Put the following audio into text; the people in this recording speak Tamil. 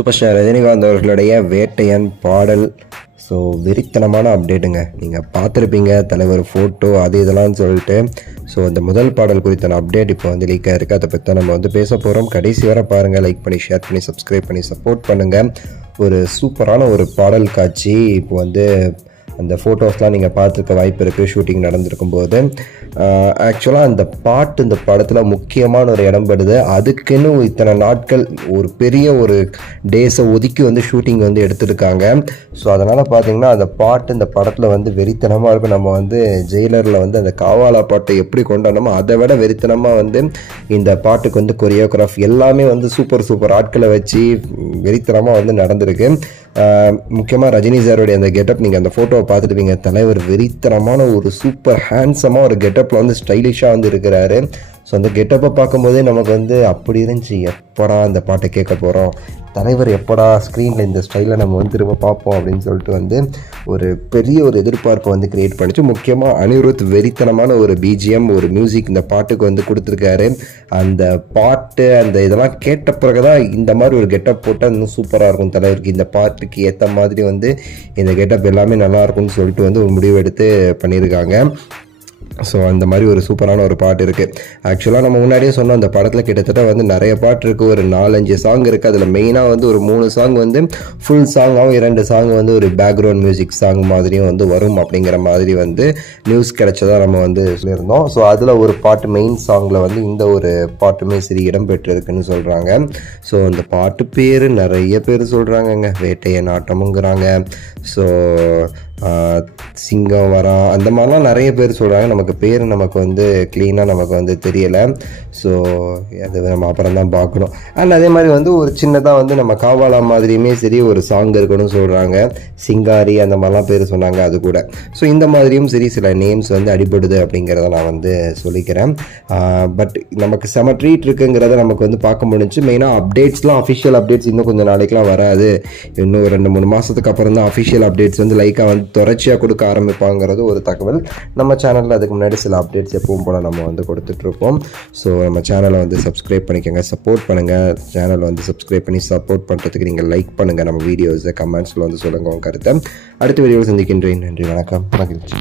சூப்பர் ஸ்டார் ரஜினிகாந்த் அவர்களுடைய வேட்டையன் பாடல். ஸோ வெறித்தனமான அப்டேட்டுங்க. நீங்கள் பார்த்துருப்பீங்க தலைவர் ஃபோட்டோ அது இதெல்லாம் சொல்லிட்டு. ஸோ இந்த முதல் பாடல் குறித்தான அப்டேட் இப்போ வந்து லீக் ஆகிருக்கு. அதை பற்றி நம்ம வந்து பேச போகிறோம். கடைசி வரை பாருங்கள், லைக் பண்ணி ஷேர் பண்ணி சப்ஸ்கிரைப் பண்ணி சப்போர்ட் பண்ணுங்கள். ஒரு சூப்பரான ஒரு பாடல் காட்சி இப்போ வந்து அந்த ஃபோட்டோஸ்லாம் நீங்கள் பார்த்துருக்க வாய்ப்பு இருக்குது. ஷூட்டிங் நடந்திருக்கும் போது ஆக்சுவலாக அந்த பாட்டு இந்த படத்தில் முக்கியமான ஒரு இடம் படுது. அதுக்குன்னு இத்தனை நாட்கள் ஒரு பெரிய ஒரு டேஸை ஒதுக்கி வந்து ஷூட்டிங் வந்து எடுத்திருக்காங்க. ஸோ அதனால் பார்த்தீங்கன்னா அந்த பாட்டு இந்த படத்தில் வந்து வெறித்தனமாக இருக்கும். நம்ம வந்து ஜெயிலரில் வந்து அந்த காவாலா பாட்டை எப்படி கொண்டாடணுமோ அதை விட வெறித்தனமாக வந்து இந்த பாட்டுக்கு வந்து கொரியோகிராஃப் எல்லாமே வந்து சூப்பர் ஆட்களை வச்சு வெறித்தனமாக வந்து நடந்திருக்கு. முக்கியமாக ரஜினி சாரோடைய அந்த கெட்டப் நீங்கள் அந்த ஃபோட்டோவை பார்த்துட்டுப்பீங்க. தலைவர் வெறித்தனமான ஒரு சூப்பர் ஹேண்ட்ஸமாக ஒரு கெட்டப்பில் வந்து ஸ்டைலிஷாக வந்து இருக்கிறாரு. ஸோ அந்த கெட்டப்பை பார்க்கும்போதே நமக்கு வந்து அப்படி இருந்துச்சு, எப்படா அந்த பாட்டை கேட்க போகிறோம், தலைவர் எப்படா ஸ்க்ரீனில் இந்த ஸ்டைலில் நம்ம வந்து திரும்ப பார்ப்போம் அப்படின்னு சொல்லிட்டு வந்து ஒரு பெரிய ஒரு எதிர்பார்ப்பை வந்து க்ரியேட் பண்ணிச்சு. முக்கியமாக அனிருத் வெறித்தனமான ஒரு பிஜிஎம், ஒரு மியூசிக் இந்த பாட்டுக்கு வந்து கொடுத்துருக்காரு. அந்த பாட்டு அந்த இதெல்லாம் கேட்ட பிறகு தான் இந்த மாதிரி ஒரு கெட்டப் போட்டால் இன்னும் சூப்பராக இருக்கும். தலைவருக்கு இந்த பாட்டுக்கு ஏற்ற மாதிரி வந்து இந்த கெட்டப் எல்லாமே நல்லாயிருக்கும்னு சொல்லிட்டு வந்து ஒரு முடிவு எடுத்து பண்ணியிருக்காங்க. ஸோ அந்த மாதிரி ஒரு சூப்பரான ஒரு பாட்டு இருக்குது. ஆக்சுவலாக நம்ம முன்னாடியே சொன்னோம், அந்த படத்தில் கிட்டத்தட்ட வந்து நிறைய பாட்டு இருக்குது. ஒரு 4-5 சாங் இருக்குது. அதில் மெயினாக வந்து ஒரு 3 சாங் வந்து ஃபுல் சாங்காகவும் 2 சாங் வந்து ஒரு பேக்ரவுண்ட் மியூசிக் சாங் மாதிரியும் வந்து வரும் அப்படிங்கிற மாதிரி வந்து நியூஸ் கிடைச்சதா நம்ம வந்து சொல்லியிருந்தோம். ஸோ அதில் ஒரு பாட்டு மெயின் சாங்கில் வந்து இந்த ஒரு பாட்டுமே சரி இடம்பெற்றிருக்குன்னு சொல்கிறாங்க. ஸோ அந்த பாட்டு பேர் நிறைய பேர் சொல்கிறாங்கங்க. வேட்டையன் ஆட்டமுங்கிறாங்க. ஸோ சிங்கம் வரான் அந்த மாதிரிலாம் நிறைய பேர் சொல்கிறாங்க. நமக்கு பேர் நமக்கு வந்து க்ளீனாக நமக்கு வந்து தெரியலை. ஸோ அது நம்ம அப்புறம் தான் பார்க்கணும். அண்ட் அதே மாதிரி வந்து ஒரு சின்னதாக வந்து நம்ம காவாலா மாதிரியுமே சரி ஒரு சாங் இருக்கணும்னு சொல்கிறாங்க. சிங்காரி அந்த மாதிரிலாம் பேர் சொன்னாங்க அது கூட. ஸோ இந்த மாதிரியும் சரி சில நேம்ஸ் வந்து அடிபடுது அப்படிங்கிறத நான் வந்து சொல்லிக்கிறேன். பட் நமக்கு செம ட்ரீட் இருக்குங்கிறத நமக்கு வந்து பார்க்க முடிஞ்சு. மெயினாக அப்டேட்ஸ்லாம் அஃபிஷியல் அப்டேட்ஸ் இன்னும் கொஞ்சம் நாளைக்கெலாம் வராது. இன்னும் 2-3 மாதத்துக்கு அப்புறம் தான் அஃபிஷியல் அப்டேட்ஸ் வந்து லைக்காக வந்து தொடர்ச்சியாக கொடுக்க ஆரம்பிப்பாங்கிறது ஒரு தகவல். நம்ம சேனலில் அதுக்கு முன்னாடி சில அப்டேட்ஸ் எப்பவும் போல் நம்ம வந்து கொடுத்துட்ருப்போம். ஸோ நம்ம சேனலை வந்து சப்ஸ்கிரைப் பண்ணிக்கோங்க, சப்போர்ட் பண்ணுங்கள். சேனலை வந்து சப்ஸ்கிரைப் பண்ணி சப்போர்ட் பண்ணுறதுக்கு நீங்கள் லைக் பண்ணுங்கள். நம்ம வீடியோஸை கமெண்ட்ஸில் வந்து சொல்லுங்கள் உங்கள் கருத்தை. அடுத்த வீடியோவில் சந்திக்கின்றேன். நன்றி, வணக்கம், மகிழ்ச்சி.